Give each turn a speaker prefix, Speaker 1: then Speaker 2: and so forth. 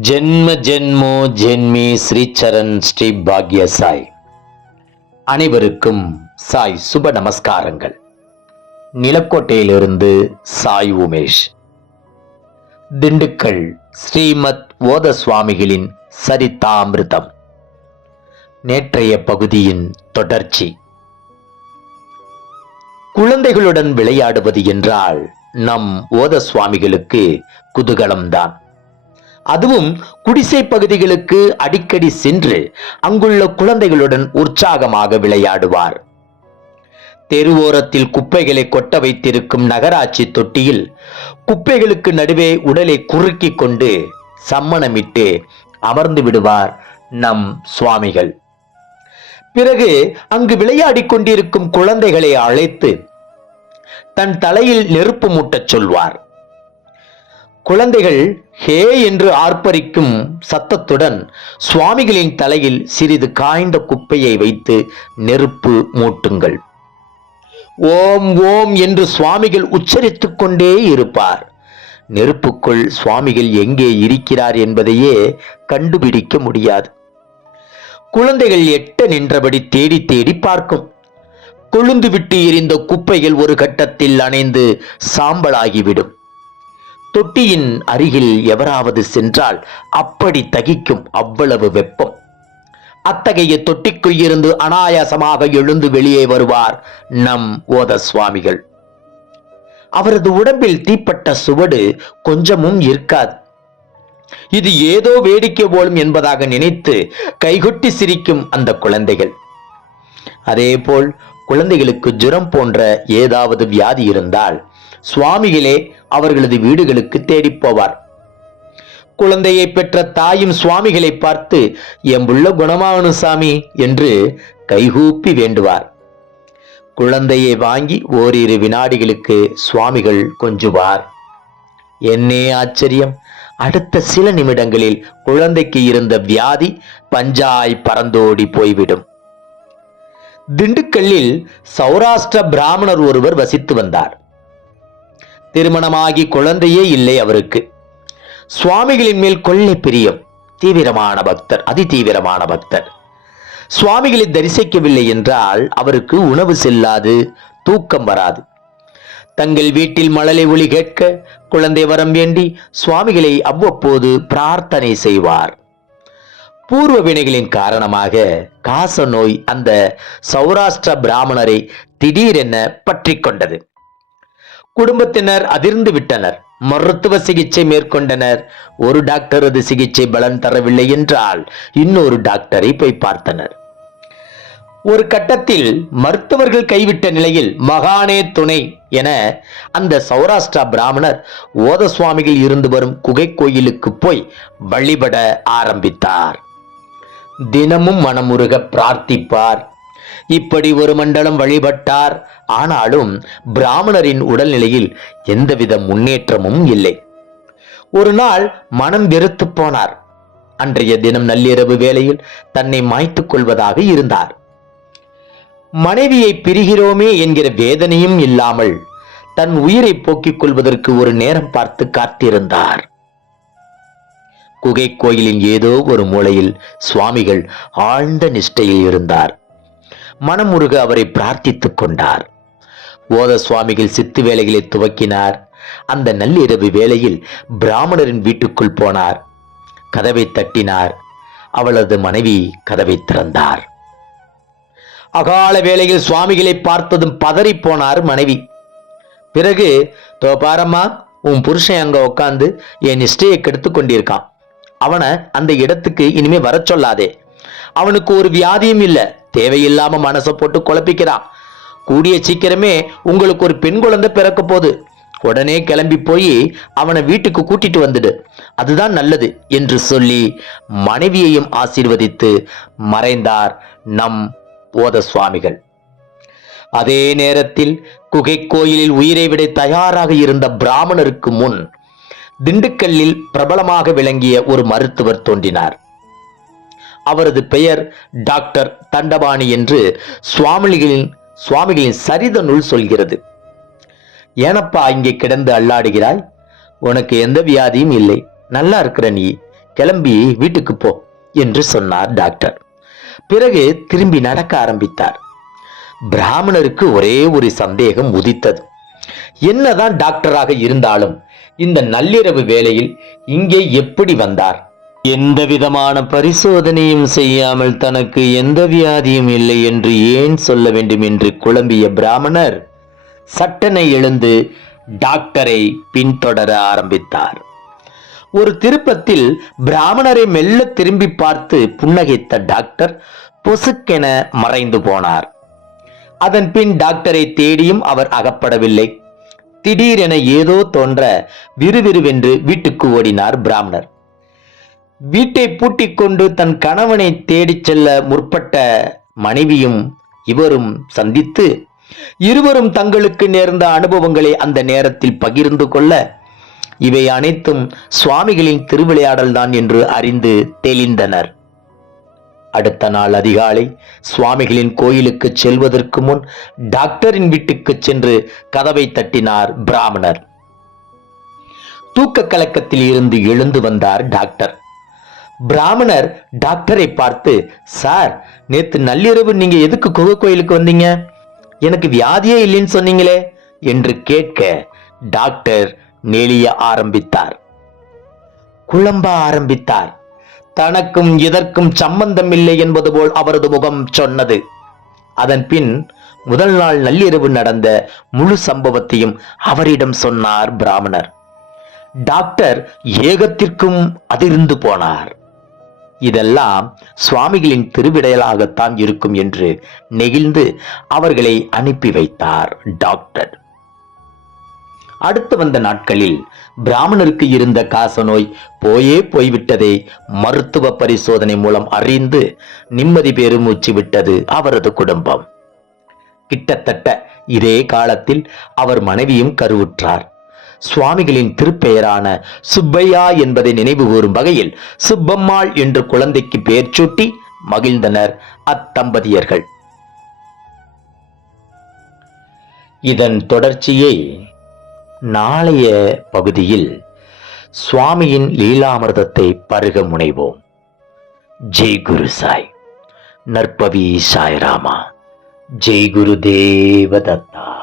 Speaker 1: ஜென்ம ஜென்மோ ஜென்மி ஸ்ரீச்சரண் ஸ்ரீ பாக்ய சாய். அனைவருக்கும் சாய் சுப நமஸ்காரங்கள். நிலக்கோட்டையிலிருந்து சாய் உமேஷ். திண்டுக்கல் ஸ்ரீமத் ஓத சுவாமிகளின் சரிதாமிருதம். நேற்றைய பகுதியின் தொடர்ச்சி. குழந்தைகளுடன் விளையாடுவது என்றால் நம் ஓத சுவாமிகளுக்கு குதூகலம்தான். அதுவும் குடிசை பகுதிகளுக்கு அடிக்கடி சென்று அங்குள்ள குழந்தைகளுடன் உற்சாகமாக விளையாடுவார். தெருவோரத்தில் குப்பைகளை கொட்ட வைத்திருக்கும் நகராட்சி தொட்டியில் குப்பைகளுக்கு நடுவே உடலை குறுக்கி கொண்டு சம்மணமிட்டு அமர்ந்து விடுவார் நம் சுவாமிகள். பிறகு அங்கு விளையாடிக் கொண்டிருக்கும் குழந்தைகளை அழைத்து தன் தலையில் நெருப்பு மூட்டச் சொல்வார். குழந்தைகள் ஹே என்று ஆர்ப்பரிக்கும் சத்தத்துடன் சுவாமிகளின் தலையில் சிறிது காய்ந்த குப்பையை வைத்து நெருப்பு மூட்டுங்கள். ஓம் ஓம் என்று சுவாமிகள் உச்சரித்துக் கொண்டே இருப்பார். நெருப்புக்குள் சுவாமிகள் எங்கே இருக்கிறார் என்பதையே கண்டுபிடிக்க முடியாது. குழந்தைகள் எட்ட நின்றபடி தேடி தேடி பார்க்கும். கொழுந்து விட்டு எரிந்த குப்பைகள் ஒரு கட்டத்தில் அணைந்து சாம்பலாகிவிடும். தொட்டியின் அருகில் எவராவது சென்றால் அப்படி தகிக்கும் அவ்வளவு வெப்பம். அத்தகைய தொட்டிக்குள் இருந்து அனாயாசமாக எழுந்து வெளியே வருவார் நம் ஓத சுவாமிகள் அவரது உடம்பில் தீப்பட்ட சுவடு கொஞ்சமும் இருக்காது. இது ஏதோ வேடிக்கை போலும் என்பதாக நினைத்து கைகொட்டி சிரிக்கும் அந்த குழந்தைகள். அதேபோல் குழந்தைகளுக்கு ஜுரம் போன்ற ஏதாவது வியாதி இருந்தால் சுவாமிகளே அவர்களது வீடுகளுக்கு தேடிப் போவார். குழந்தையை பெற்ற தாயும் சுவாமிகளை பார்த்து எம்புள்ள குணமாகணும் சாமி என்று கைகூப்பி வேண்டுவார். குழந்தையை வாங்கி ஓரிரு வினாடிகளுக்கு சுவாமிகள் கொஞ்சுவார். என்னே ஆச்சரியம்! அடுத்த சில நிமிடங்களில் குழந்தைக்கு இருந்த வியாதி பஞ்சாய் பறந்தோடி போய்விடும். திண்டுக்கல்லில் சௌராஷ்டிர பிராமணர் ஒருவர் வசித்து வந்தார். திருமணமாகி குழந்தையே இல்லை அவருக்கு. சுவாமிகளின் மேல் கொள்ளை பிரியம். தீவிரமான பக்தர் அதி தீவிரமான பக்தர். சுவாமிகளை தரிசிக்கவில்லை என்றால் அவருக்கு உணவு செல்லாது தூக்கம் வராது. தங்கள் வீட்டில் மழலை ஒளி கேட்க குழந்தை வரம் வேண்டி சுவாமிகளை அவ்வப்போது பிரார்த்தனை செய்வார். பூர்வ வினைகளின் காரணமாக காச நோய் அந்த சௌராஷ்டிர பிராமணரை திடீரென பற்றி கொண்டது. குடும்பத்தினர் அதிர்ந்து விட்டனர். மருத்துவ சிகிச்சை மேற்கொண்டனர். ஒரு டாக்டரது சிகிச்சை பலன் தரவில்லை என்றால் இன்னொரு டாக்டரை போய் பார்த்தனர். ஒரு கட்டத்தில் மருத்துவர்கள் கைவிட்ட நிலையில் மகானே துணை என அந்த சௌராஷ்டிரா பிராமணர் ஓத சுவாமிகள் இருந்து வரும் குகை கோயிலுக்கு போய் வழிபட ஆரம்பித்தார். தினமும் மனமுருக பிரார்த்திப்பார். இப்படி ஒரு மண்டலம் வழிபட்டார். ஆனாலும் பிராமணரின் உடல்நிலையில் எந்தவித முன்னேற்றமும் இல்லை. ஒரு நாள் மனம் வெறுத்து போனார். அன்றைய தினம் நள்ளிரவு வேளையில் தன்னை மாய்த்துக் கொள்வதாக இருந்தார். மனைவியை பிரிகிறோமே என்கிற வேதனையும் இல்லாமல் தன் உயிரை போக்கிக் கொள்வதற்கு ஒரு நேரம் பார்த்து காத்திருந்தார். குகை கோயிலின் ஏதோ ஒரு மூலையில் சுவாமிகள் ஆழ்ந்த நிஷ்டையில் இருந்தார். மனமுருக அவரை பிரார்த்தித்துக் கொண்டார். ஓத சுவாமிகள் சித்து வேலைகளை துவக்கினார். அந்த நள்ளிரவு வேளையில் பிராமணரின் வீட்டுக்குள் போனார். கதவை தட்டினார். அவளது மனைவி கதவை திறந்தார். அகால வேளையில் சுவாமிகளை பார்த்ததும் பதறி போனார் மனைவி. பிறகு தோ பாரம்மா உன் புருஷன் அங்க உட்காந்து என் நிஷ்டையை கெடுத்து கொண்டிருக்கான். அவனை அந்த இடத்துக்கு இனிமே வர சொல்லாதே. அவனுக்கு ஒரு வியாதியும் இல்லை. தேவையில்லாம மனசை போட்டு குழப்பிக்கிறான் கூடிய சீக்கிரமே உங்களுக்கு ஒரு பெண் குழந்தை பிறக்க போகுது. உடனே கிளம்பி போய் அவனை வீட்டுக்கு கூட்டிட்டு வந்துடு. அதுதான் நல்லது என்று சொல்லி மனைவியையும் ஆசீர்வதித்து மறைந்தார் நம் போத சுவாமிகள் அதே நேரத்தில் குகை கோயிலில் உயிரை விட தயாராக இருந்த பிராமணருக்கு முன் திண்டுக்கல்லில் பிரபலமாக விளங்கிய ஒரு மருத்துவர் தோன்றினார். அவரது பெயர் டாக்டர் தண்டபாணி என்று சுவாமிகளின் சுவாமிகளின் சரித நூல் சொல்கிறது. ஏனப்பா இங்கே கிடந்து அல்லாடுகிறாய்? உனக்கு எந்த வியாதியும் இல்லை. நல்லா இருக்கிற நீ கிளம்பி வீட்டுக்கு போ என்று சொன்னார் டாக்டர். பிறகு திரும்பி நடக்க ஆரம்பித்தார். பிராமணருக்கு ஒரே ஒரு சந்தேகம் உதித்தது. என்னதான் டாக்டராக இருந்தாலும் இந்த நள்ளிரவு வேளையில் இங்கே எப்படி வந்தார்? எந்த விதமான பரிசோதனையும் செய்யாமல் தனக்கு எந்த வியாதியும் இல்லை என்று ஏன் சொல்ல வேண்டும் என்று குழம்பிய பிராமணர் சட்டனை எழுந்து டாக்டரை பின்தொடர ஆரம்பித்தார். ஒரு திருப்பத்தில் பிராமணரை மெல்ல திரும்பி பார்த்து புன்னகைத்த டாக்டர் பொசுக்கென மறைந்து போனார். அதன் பின் டாக்டரை தேடியும் அவர் அகப்படவில்லை. திடீரென ஏதோ தோன்ற விறுவிறுவென்று வீட்டுக்கு ஓடினார் பிராமணர். வீட்டை பூட்டிக் கொண்டு தன் கணவனை தேடிச் செல்ல முற்பட்ட மனைவியும் இவரும் சந்தித்து இருவரும் தங்களுக்கு நேர்ந்த அனுபவங்களை அந்த நேரத்தில் பகிர்ந்து கொள்ள இவை அனைத்தும் சுவாமிகளின் திருவிளையாடல்தான் என்று அறிந்து தெளிந்தனர். அடுத்த நாள் அதிகாலை சுவாமிகளின் கோயிலுக்கு செல்வதற்கு முன் டாக்டரின் வீட்டுக்கு சென்று கதவை தட்டினார் பிராமணர். தூக்க கலக்கத்தில் இருந்து எழுந்து வந்தார் டாக்டர். பிராமணர் டாக்டரை பார்த்து சார் நேத்து நள்ளிரவு நீங்க எதுக்கு குகை கோயிலுக்கு வந்தீங்க? எனக்கு வியாதியே இல்லைன்னு சொன்னீங்களே என்று கேட்க டாக்டர் நெளிய ஆரம்பித்தார். குழம்ப ஆரம்பித்தார். தனக்கும் இதற்கும் சம்பந்தம் இல்லை என்பது போல் அவரது முகம் சொன்னது. அதன் பின் முதல் நாள் நள்ளிரவு நடந்த முழு சம்பவத்தையும் அவரிடம் சொன்னார் பிராமணர். டாக்டர் ஏகத்திற்கும் அதிர்ந்து போனார். இதெல்லாம் சுவாமிகளின் திருவிடையலாகத்தான் இருக்கும் என்று நெகிழ்ந்து அவர்களை அனுப்பி வைத்தார் டாக்டர். அடுத்து வந்த நாட்களில் பிராமணருக்கு இருந்த காசநோய் போயே போய்விட்டதை மருத்துவ பரிசோதனை மூலம் அறிந்து நிம்மதி பெருமூச்சு விட்டது அவரது குடும்பம். கிட்டத்தட்ட இதே காலத்தில் அவர் மனைவியும் கருவுற்றார். சுவாமிகளின் திருப்பெயரான சுப்பையா என்பதை நினைவு கூறும் வகையில் சுப்பம்மாள் என்று குழந்தைக்கு பெயர் சூட்டி மகிழ்ந்தனர் அத்தம்பதியர்கள். இதன் தொடர்ச்சியை நாளைய பகுதியில் சுவாமியின் லீலாமிர்தத்தை பருக முனைவோம். ஜெய் குரு சாய். நற்பவி சாய்ராமா. ஜெய் குரு தேவதத்தா.